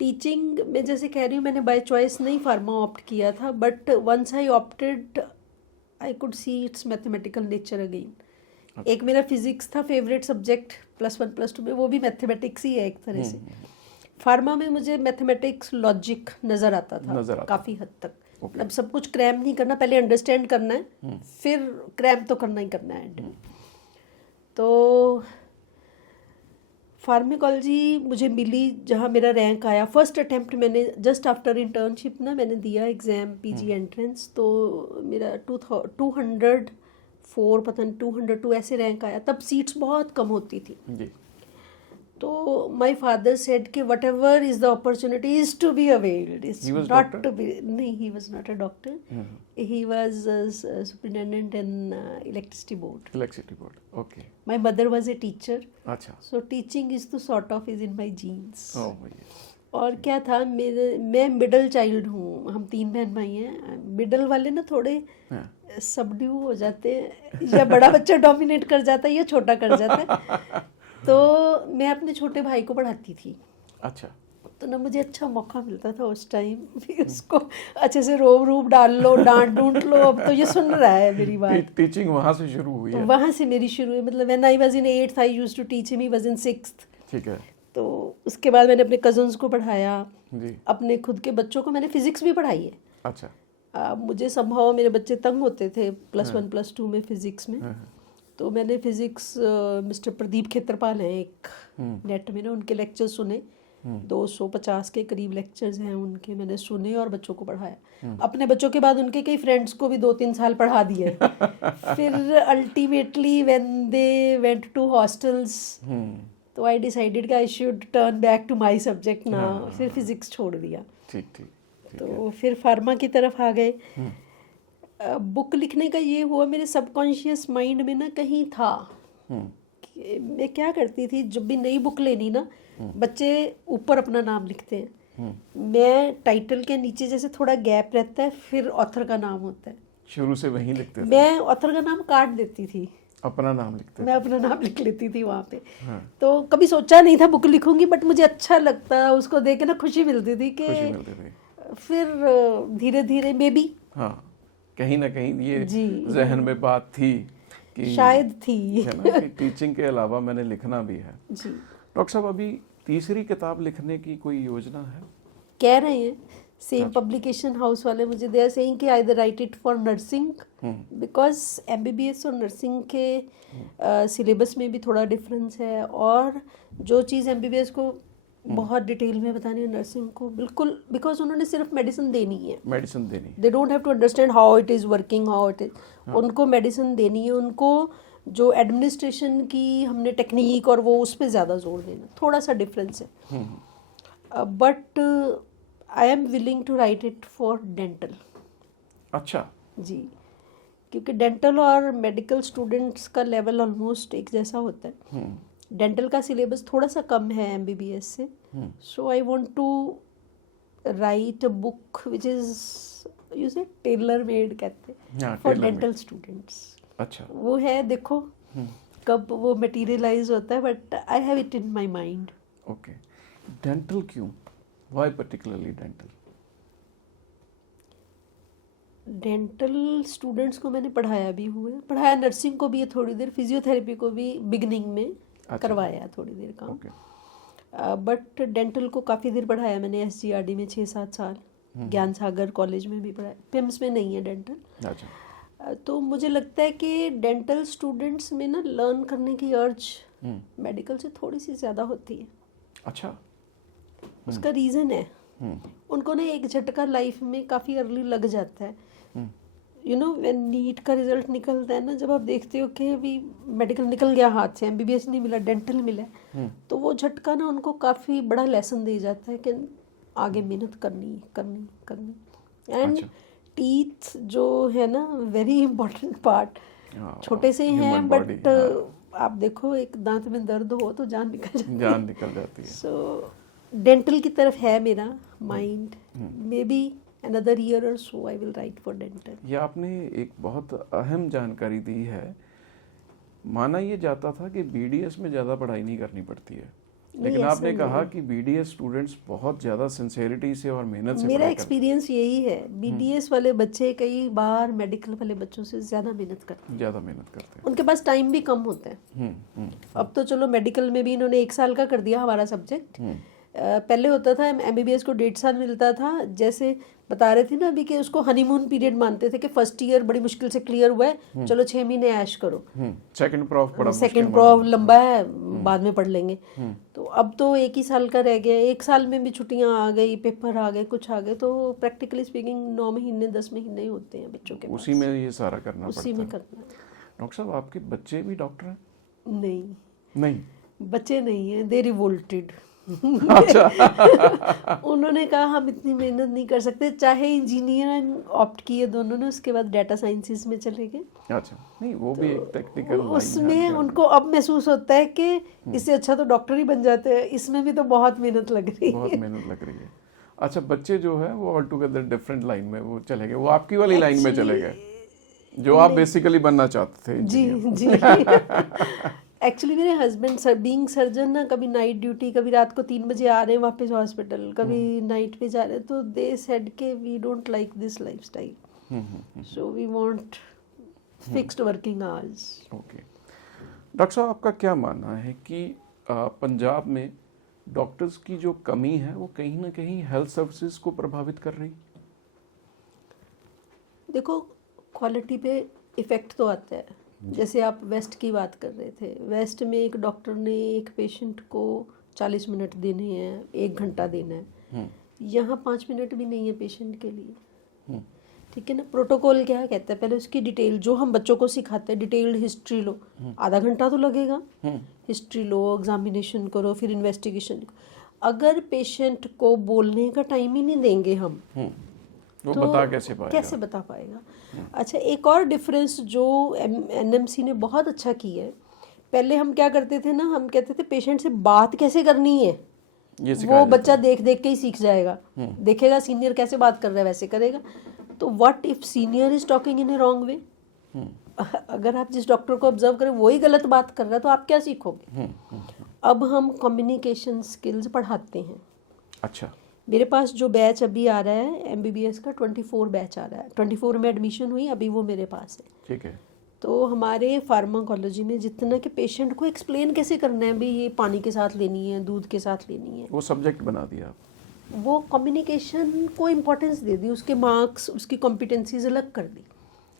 टीचिंग में जैसे कह रही हूँ, मैंने बाय चॉइस नहीं फार्मा ऑप्ट किया था, but once I opted I could see its mathematical nature again. एक मेरा फिजिक्स था फेवरेट सब्जेक्ट +1 +2 में, वो भी मैथमेटिक्स ही है एक तरह से। फार्मा में मुझे मैथमेटिक्स लॉजिक नज़र आता था काफ़ी हद तक। अब सब कुछ क्रैम नहीं करना, पहले अंडरस्टैंड करना है, फिर क्रैम तो करना ही करना है। तो फार्मेकोलॉजी मुझे मिली जहाँ मेरा रैंक आया। फर्स्ट अटेम्प्ट मैंने जस्ट आफ्टर इंटर्नशिप ना मैंने दिया एग्ज़ाम पीजी एंट्रेंस, तो मेरा 204 पता नहीं 202 ऐसे रैंक आया। तब सीट्स बहुत कम होती थी जी। तो माय फादर सेड कि whatever is the opportunity is to be availed, is not to be. नहीं, he was not a doctor, he was superintendent in electricity board. Okay. My mother was a teacher. अच्छा। सो टीचिंग इज तो sort of is in my genes. और क्या था, मैं मिडल चाइल्ड हूँ, हम 3 बहन भाई हैं। मिडल वाले ना थोड़े सबड्यू हो जाते हैं, या बड़ा बच्चा डोमिनेट कर जाता है या छोटा कर जाता है। तो मैं अपने छोटे भाई को पढ़ाती थी। अच्छा। तो ना मुझे अच्छा मौका मिलता था उस टाइम भी उसको अच्छे से रोब रूप डाल लो, डांट डूंट लो। अब तो ये सुन रहा है मेरी बात। टीचिंग वहाँ से शुरू हुई है? वहाँ से मेरी शुरू हुई। मतलब when I was in 8th I used to teach him, he was in 6th। ठीक है। तो उसके बाद मैंने अपने कजन्स को पढ़ाया जी। अपने खुद के बच्चों को मैंने फिजिक्स भी पढ़ाई है। अच्छा। मुझे संभव मेरे बच्चे तंग होते थे +1 +2 में फिजिक्स में। तो मैंने फिजिक्स मिस्टर प्रदीप खेत्रपाल हैं एक नेट में ना, उनके लेक्चर सुने। 250 के करीब लेक्चर्स हैं उनके, मैंने सुने और बच्चों को पढ़ाया। अपने बच्चों के बाद उनके कई फ्रेंड्स को भी 2-3 साल पढ़ा दिए। फिर ultimately when they went to hostels, तो आई डिसाइडेड कि I should turn back to my subject now. फिर फिजिक्स छोड़ दिया। ठीक। तो फिर फार्मा की तरफ आ गए। बुक लिखने का ये हुआ, मेरे सबकॉन्शियस माइंड में ना कहीं था कि मैं क्या करती थी, जब भी नई बुक लेनी ना, बच्चे ऊपर अपना नाम लिखते हैं, मैं टाइटल के नीचे जैसे थोड़ा गैप रहता है, फिर ऑथर का नाम होता है, शुरू से वहीं लिखते थे। मैं ऑथर का नाम काट देती थी। अपना नाम लिखते मैं अपना नाम लिख लेती थी वहाँ पे। हाँ। तो कभी सोचा नहीं था बुक लिखूंगी, बट मुझे अच्छा लगता, उसको देख के ना खुशी मिलती थी कि खुशी मिलती थी। फिर धीरे धीरे मे बी हाँ, कहीं ना कहीं ये जी जहन में बात थी कि शायद थी है ना कि टीचिंग के अलावा मैंने लिखना भी है। जी। डॉक्टर साहब, अभी तीसरी किताब लिखने की कोई योजना है? कह रहे हैं सेम पब्लिकेशन हाउस वाले मुझे, दे आर सेइंग कि either right it for nursing, because MBBS और नर्सिंग के सिलेबस में भी थोड़ा डिफरेंस है, और जो चीज़ एमबीबीएस को बहुत डिटेल में बतानी है नर्सिंग को बिल्कुल, बिकॉज उन्होंने सिर्फ मेडिसिन देनी है, मेडिसिन देनी, they don't have to understand how it is working, how it is, उनको मेडिसिन देनी है, उनको जो एडमिनिस्ट्रेशन की हमने टेक्निक और वो उस पर ज़्यादा जोर देना, थोड़ा सा डिफरेंस है। But I am willing to write it for dental. अच्छा जी, क्योंकि डेंटल और मेडिकल स्टूडेंट्स का लेवल ऑलमोस्ट एक जैसा होता है। डेंटल का सिलेबस थोड़ा सा कम है एमबीबीएस से, so I want to write a book which is you say tailor made कहते हैं फॉर डेंटल स्टूडेंट्स। अच्छा, वो है, देखो कब वो मटेरियलाइज होता है, but I have it in my mind. Okay, dental क्यों, why particularly dental? Dental students को मैंने पढ़ाया भी हुआ है, पढ़ाया नर्सिंग को भी है थोड़ी देर, फिजियोथेरेपी को भी बिगनिंग में करवाया थोड़ी देर काम, बट डेंटल को काफ़ी देर पढ़ाया मैंने एसजीआरडी में 6-7 साल, ज्ञान सागर कॉलेज में भी पढ़ाया, पिम्स में नहीं है डेंटल। तो मुझे लगता है कि डेंटल स्टूडेंट्स में ना लर्न करने की अर्ज मेडिकल से थोड़ी सी ज़्यादा होती है। अच्छा, उसका रीज़न है उनको ना एक झटका लाइफ में काफ़ी अर्ली लग जाता है। यू नो व्हेन नीट का रिजल्ट निकलता है ना, जब आप देखते हो कि अभी मेडिकल निकल गया हाथ से, एमबीबीएस नहीं मिला, डेंटल मिला, तो वो झटका ना उनको काफ़ी बड़ा लेसन दे जाता है कि आगे मेहनत करनी करनी करनी। एंड टीथ जो है ना, वेरी इंपॉर्टेंट पार्ट, छोटे से हैं बट आप देखो एक दांत में दर्द हो तो जान निकल जाती है। सो डेंटल की तरफ है मेरा mind, may be another year or so I will write for dental। ये आपने एक बहुत अहम जानकारी दी है। माना ये जाता था कि बीडीएस में ज़्यादा पढ़ाई नहीं करनी पड़ती है, लेकिन आपने कहा कि बीडीएस स्टूडेंट्स बहुत ज़्यादा सिंसेरिटी से और मेहनत से, मेरा एक्सपीरियंस यही है, बीडीएस वाले बच्चे कई बार मेडिकल वाले बच्चों से ज़्यादा मेहनत करते हैं, उनके पास टाइम भी कम होता है। अब तो चलो मेडिकल में भी इन्होंने 1 साल का कर दिया हमारा सब्जेक्ट, पहले होता था एमबीबीएस को 1.5 साल मिलता था। जैसे बता रहे थे ना अभी कि उसको हनीमून पीरियड मानते थे कि फर्स्ट ईयर बड़ी मुश्किल से क्लियर हुआ है, चलो 6 महीने ऐश करो, सेकंड प्रॉफ लंबा है, बाद में पढ़ लेंगे। तो अब तो 1 ही साल का रह गया, 1 साल में भी छुट्टियां आ गई, पेपर आ गए, कुछ आ गए, तो प्रैक्टिकली स्पीकिंग 9 महीने 10 महीने ही होते हैं बच्चों के पास, उसी में ये सारा करना पड़ता है, उसी में करना। डॉक्टर साहब, आपके बच्चे भी डॉक्टर हैं? नहीं, बच्चे नहीं है, दे रिवोल्टेड। अच्छा। उन्होंने कहा हम इतनी मेहनत नहीं कर सकते, चाहे इंजीनियरिंग ऑप्ट किए दोनों ने, उसके बाद डाटा साइंसेस में चले गए। अच्छा, नहीं वो भी एक टेक्निकल उसमें उनको अब महसूस होता है कि इससे अच्छा तो डॉक्टर ही बन जाते हैं, इसमें भी तो बहुत मेहनत लग रही है। अच्छा, बच्चे जो है वो ऑल टुगेदर डिफरेंट लाइन में वो चले गए, वो आपकी वाली लाइन में चले गए जो आप बेसिकली बनना चाहते थे। जी एक्चुअली मेरे हस्बैंड बीइंग सर्जन ना, कभी नाइट ड्यूटी, कभी रात को 3 बजे आ रहे हैं वापस हॉस्पिटल, कभी नाइट पे जा रहे हैं, तो दे सेड के we don't like this lifestyle, so we want fixed working hours. Okay, doctor साहब, आपका क्या मानना है कि पंजाब में डॉक्टर्स की जो कमी है वो कहीं ना कहीं हेल्थ सर्विसेज को प्रभावित कर रही? देखो, क्वालिटी पे इफेक्ट तो आता है। जैसे आप वेस्ट की बात कर रहे थे, वेस्ट में एक डॉक्टर ने एक पेशेंट को 40 मिनट देने हैं, 1 घंटा देना है, यहाँ 5 मिनट भी नहीं है पेशेंट के लिए। ठीक है ना, प्रोटोकॉल क्या कहता है, पहले उसकी डिटेल, जो हम बच्चों को सिखाते हैं, डिटेल्ड हिस्ट्री लो, आधा घंटा तो लगेगा, हिस्ट्री लो, एग्जामिनेशन करो, फिर इन्वेस्टिगेशन। अगर पेशेंट को बोलने का टाइम ही नहीं देंगे हम, वो तो कैसे बता पाएगा? अच्छा, एक और डिफरेंस जो एनएमसी ने बहुत अच्छा किया है, पहले हम क्या करते थे ना, हम कहते थे पेशेंट से बात कैसे करनी है, वो बच्चा देख देख के ही सीख जाएगा, देखेगा सीनियर कैसे बात कर रहा है वैसे करेगा। तो what if senior is talking in A wrong way, अगर आप जिस डॉक्टर को ऑब्जर्व करें वही गलत बात कर रहा है तो आप क्या सीखोगे। अब हम कम्युनिकेशन स्किल्स पढ़ाते हैं। अच्छा। मेरे पास जो बैच अभी आ रहा है MBBS का 24 बैच आ रहा है, 24 में एडमिशन हुई, अभी वो मेरे पास है। ठीक है। तो हमारे फार्माकोलॉजी में जितना कि पेशेंट को एक्सप्लेन कैसे करना है, भाई ये पानी के साथ लेनी है, दूध के साथ लेनी है, वो सब्जेक्ट बना दिया आप। वो कम्युनिकेशन को इम्पोर्टेंस दे दी, उसके मार्क्स, उसकी कॉम्पिटेंसीज अलग कर दी।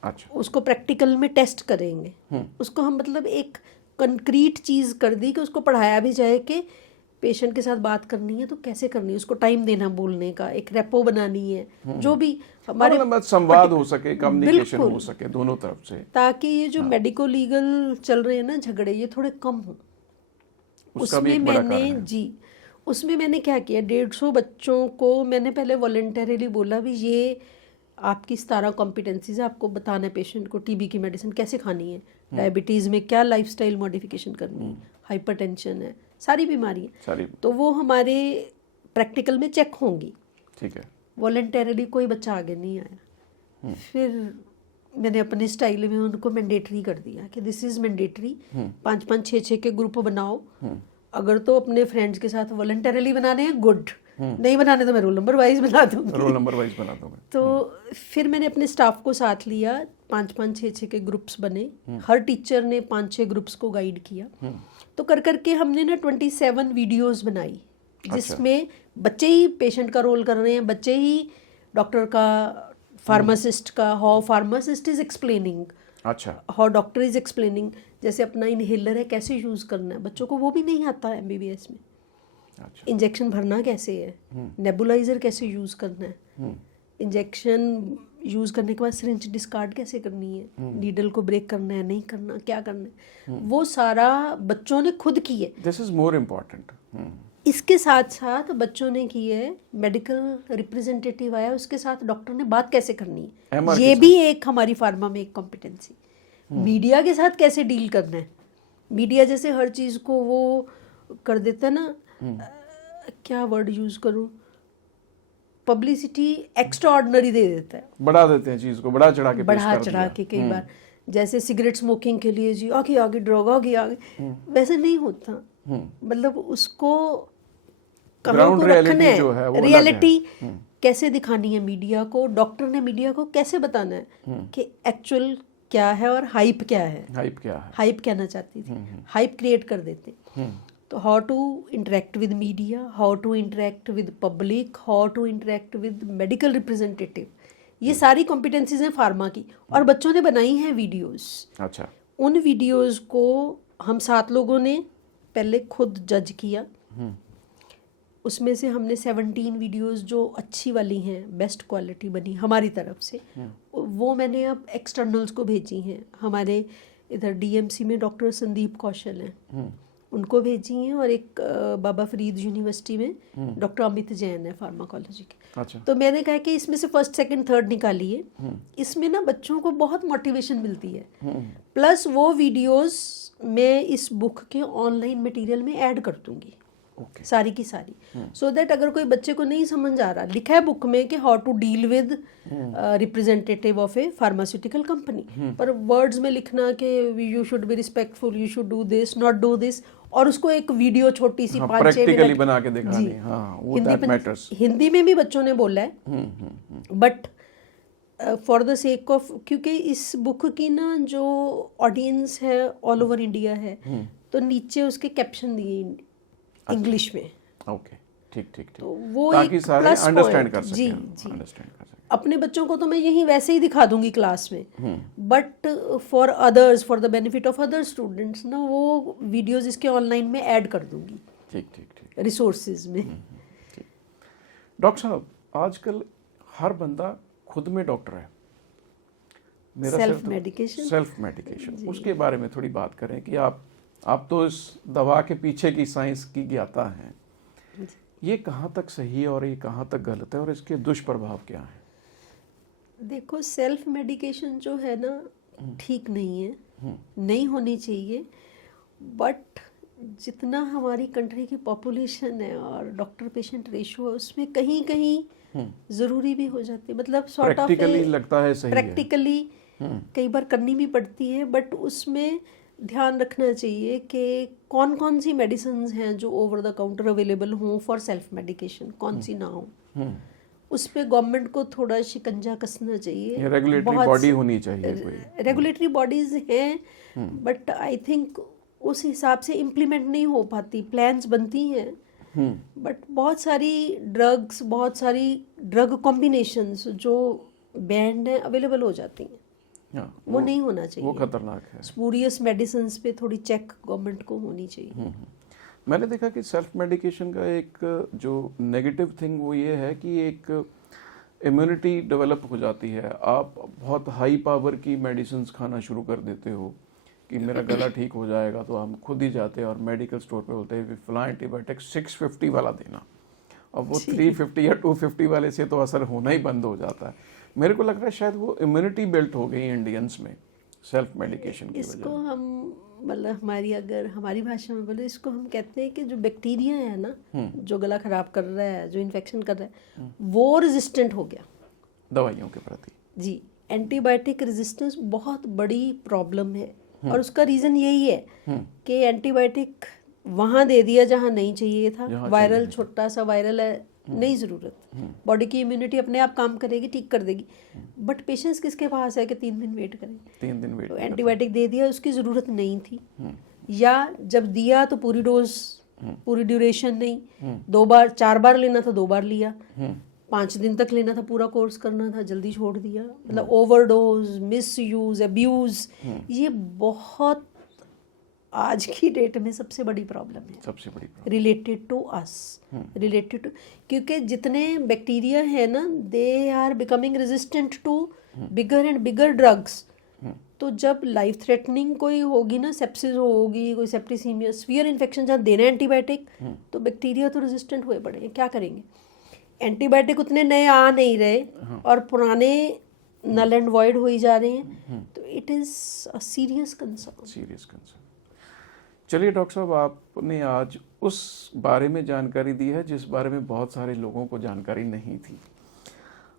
अच्छा। उसको प्रैक्टिकल में टेस्ट करेंगे, उसको हम मतलब एक कंक्रीट चीज़ कर दी कि उसको पढ़ाया भी जाए कि पेशेंट के साथ बात करनी है तो कैसे करनी है, उसको टाइम देना बोलने का, एक रेपो बनानी है, जो भी हमारे मतलब संवाद हो सके, कम्युनिकेशन बिल्कुल। हो सके दोनों तरफ से, ताकि ये जो मेडिको लीगल चल रहे हैं ना झगड़े, ये थोड़े कम हो। उसका भी उसमें एक बड़ा मैंने कारण है। जी उसमें मैंने क्या किया, 150 बच्चों को मैंने पहले वॉलंटरीली बोला भी ये आपकी 17 कॉम्पिटेंसीज है, आपको बताना है पेशेंट को TB की मेडिसिन कैसे खानी है, डायबिटीज़ में क्या लाइफस्टाइल मॉडिफिकेशन करनी है, हाइपरटेंशन है, सारी बीमारियाँ, सारी। तो वो हमारे प्रैक्टिकल में चेक होंगी। ठीक है। वॉलंटरीली कोई बच्चा आगे नहीं आया। फिर मैंने अपने स्टाइल में उनको मैंडेटरी कर दिया कि दिस इज़ मैंडेटरी, 5-5, 6-6 के ग्रुप बनाओ। अगर तो अपने फ्रेंड्स के साथ वॉलंटरीली बनाने हैं, गुड, नहीं बनाने तो मैं रोल नंबर वाइज बना दूंगी। रोल नंबर वाइज बना दूंगा। तो फिर मैंने अपने स्टाफ को साथ लिया, 5-5, 6-6 के ग्रुप्स बने, हर टीचर ने 5-6 ग्रुप्स को गाइड किया। तो कर करके हमने ना 27 वीडियोस बनाई, जिसमें बच्चे ही पेशेंट का रोल कर रहे हैं, बच्चे ही डॉक्टर का, फार्मासिस्ट का, हाउ फार्मासिस्ट इज एक्सप्लेनिंग, अच्छा, हाउ डॉक्टर इज एक्सप्लेनिंग। जैसे अपना इनहेलर है कैसे यूज़ करना है, बच्चों को वो भी नहीं आता MBBS में। अच्छा। इंजेक्शन भरना कैसे है, नेबुलाइजर कैसे यूज़ करना है, इंजेक्शन यूज़ करने के बाद सिरिंज डिस्कार्ड कैसे करनी है, नीडल को ब्रेक करना है नहीं करना, क्या करना है, वो सारा बच्चों ने खुद की है। This is more important. इसके साथ साथ बच्चों ने की है, मेडिकल रिप्रेजेंटेटिव आया, उसके साथ डॉक्टर ने बात कैसे करनी है, MR ये के भी एक हमारी फार्मा में एक कॉम्पिटेंसी। मीडिया के साथ कैसे डील करना है, मीडिया जैसे हर चीज़ को वो कर देता है ना, क्या वर्ड यूज़ करूँ, पब्लिसिटी एक्स्ट्रा ऑर्डिनरी दे देता है, बढ़ा देते हैं चीज़ को, बढ़ा चढ़ा के पेश बढ़ा कर चढ़ा दिया। के कई बार। जैसे सिगरेट स्मोकिंग के लिए जी आगे आगे ड्रग आगे आगे, वैसे नहीं होता। मतलब उसको कहाँ ग्राउंड को रखना रियलिटी जो है है, वो अलग है। रियलिटी कैसे दिखानी है मीडिया को, डॉक्टर ने मीडिया को कैसे बताना है कि एक्चुअल क्या है और हाइप क्या है। हाइप क्या है? हाइप कहना चाहती थी, हाइप क्रिएट कर देते। तो how to interact with media, how to interact with public, how to interact with medical representative, ये सारी कॉम्पिटेंसीज हैं फार्मा की, और बच्चों ने बनाई हैं वीडियोस। अच्छा। उन वीडियोस को हम 7 लोगों ने पहले खुद जज किया, उसमें से हमने 17 वीडियोस जो अच्छी वाली हैं, बेस्ट क्वालिटी बनी हमारी तरफ से, वो मैंने अब एक्सटर्नल्स को भेजी हैं। हमारे इधर DMC में डॉक्टर संदीप कौशल हैं, उनको भेजी हैं, और एक बाबा फरीद यूनिवर्सिटी में डॉक्टर अमित जैन है फार्माकोलॉजी के। अच्छा। तो मैंने कहा कि इसमें से फर्स्ट सेकंड थर्ड निकालिए, इसमें ना बच्चों को बहुत मोटिवेशन मिलती है। प्लस वो वीडियोस मैं इस बुक के ऑनलाइन मटेरियल में ऐड कर दूंगी, ओके। सारी की सारी, सो दैट अगर कोई बच्चे को नहीं समझ आ रहा, लिखा है बुक में कि how to deal with representative of a pharmaceutical company, पर वर्ड्स में लिखना कि you should be respectful, you should do this, not do this, और उसको एक वीडियो छोटी सी 5-6 प्रैक्टिकली मिनट बना के दिखानी। हाँ, वो दैट मैटर्स। हिंदी में भी बच्चों ने बोला है, but for the sake of, क्योंकि इस बुक की ना जो ऑडियंस है ऑल ओवर इंडिया है, तो नीचे उसके कैप्शन दिए इंग्लिश में। ओके, ठीक ठीक ठीक, तो वो ताकि एक सारे प्लस अंडरस्टैंड कर पॉइंट। सकें। जी अंडरस्टैंड कर सकें। अपने बच्चों को तो मैं यही वैसे ही दिखा दूंगी क्लास में, but for others, for the benefit of other students ना, वो वीडियोस इसके ऑनलाइन में ऐड कर दूंगी, ठीक ठीक ठीक, रिसोर्सेज में। डॉक्टर साहब, आजकल हर बंदा खुद में डॉक्टर है। सेल्फ मेडिकेशन, सेल्फ मेडिकेशन, उसके बारे में थोड़ी बात करें कि आप तो इस दवा के पीछे की साइंस की ज्ञाता हैं, ये कहाँ तक सही है और ये कहाँ तक गलत है, और इसके दुष्प्रभाव क्या हैं? देखो, सेल्फ मेडिकेशन जो है ना, ठीक नहीं है, नहीं होनी चाहिए, बट जितना हमारी कंट्री की पॉपुलेशन है और डॉक्टर पेशेंट रेशियो है, उसमें कहीं कहीं ज़रूरी भी हो जाती है। मतलब सॉर्ट ऑफ प्रैक्टिकली लगता है सही है। प्रैक्टिकली कई बार करनी भी पड़ती है, बट उसमें ध्यान रखना चाहिए कि कौन कौन सी मेडिसिन हैं जो ओवर द काउंटर अवेलेबल हों फॉर सेल्फ मेडिकेशन, कौन सी ना हो। उस पे गवर्नमेंट को थोड़ा शिकंजा कसना चाहिए। रेगुलेटरी बॉडी होनी चाहिए कोई। रेगुलेटरी बॉडीज हैं, बट आई थिंक उस हिसाब से इम्प्लीमेंट नहीं हो पाती। प्लान्स बनती हैं, बट बहुत सारी ड्रग कॉम्बिनेशंस जो बैंड हैं अवेलेबल हो जाती हैं। वो नहीं होना चाहिए, वो खतरनाक है। स्पूरियस मेडिसिन पे थोड़ी चेक गवर्नमेंट को होनी चाहिए। मैंने देखा कि सेल्फ मेडिकेशन का एक जो नेगेटिव थिंग वो ये है कि एक इम्यूनिटी डेवलप हो जाती है। आप बहुत हाई पावर की मेडिसिन खाना शुरू कर देते हो कि मेरा गला ठीक हो जाएगा, तो हम खुद ही जाते हैं और मेडिकल स्टोर पे बोलते हैं फलां एंटीबायोटिक 650 वाला देना। अब वो 350 या 250 वाले से तो असर होना ही बंद हो जाता है। मेरे को लग रहा है शायद वो इम्यूनिटी बिल्ट हो गई इंडियंस में सेल्फ मेडिकेशन की वजह। इसको हम मतलब हमारी भाषा में बोले, इसको हम कहते हैं कि जो बैक्टीरिया है ना, जो गला खराब कर रहा है, जो इन्फेक्शन कर रहा है, वो रेजिस्टेंट हो गया दवाइयों के प्रति। जी, एंटीबायोटिक रेजिस्टेंस बहुत बड़ी प्रॉब्लम है, और उसका रीजन यही है कि एंटीबायोटिक वहां दे दिया जहां नहीं चाहिए था। वायरल, छोटा सा वायरल है, नहीं ज़रूरत। बॉडी की इम्यूनिटी अपने आप काम करेगी, ठीक कर देगी, बट पेशेंस किसके पास है कि 3 दिन वेट करें। 3 दिन वेट, तो एंटीबायोटिक दे दिया, उसकी ज़रूरत नहीं थी, या जब दिया तो पूरी डोज, पूरी ड्यूरेशन नहीं, 2 बार 4 बार लेना था 2 बार लिया, 5 दिन तक लेना था, पूरा कोर्स करना था, जल्दी छोड़ दिया। मतलब ओवरडोज, मिस यूज, अब्यूज, ये बहुत आज की डेट में सबसे बड़ी प्रॉब्लम है, सबसे बड़ी related to us, related to, क्योंकि जितने बैक्टीरिया है ना, they are becoming resistant to bigger and bigger drugs. तो जब लाइफ थ्रेटनिंग कोई होगी ना, सेप्सिस होगी, कोई सेप्टिसीमिया, सीवियर इन्फेक्शन जहाँ देना है एंटीबायोटिक, तो बैक्टीरिया तो रेजिस्टेंट हुए पड़े हैं, क्या करेंगे। एंटीबायोटिक उतने नए आ नहीं रहे, और पुराने नल एंड वॉइड हो ही जा रहे हैं, तो it is a serious concern. चलिए डॉक्टर साहब, आपने आज उस बारे में जानकारी दी है जिस बारे में बहुत सारे लोगों को जानकारी नहीं थी।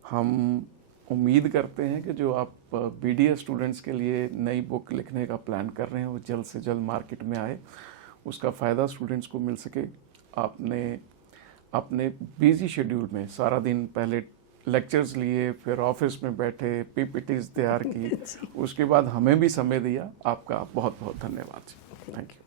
हम उम्मीद करते हैं कि जो आप BDS स्टूडेंट्स के लिए नई बुक लिखने का प्लान कर रहे हैं वो जल्द से जल्द मार्केट में आए, उसका फ़ायदा स्टूडेंट्स को मिल सके। आपने अपने बिजी शेड्यूल में सारा दिन पहले लेक्चर्स लिए, फिर ऑफिस में बैठे, PPTs तैयार की, उसके बाद हमें भी समय दिया। आपका बहुत बहुत धन्यवाद। Thank you.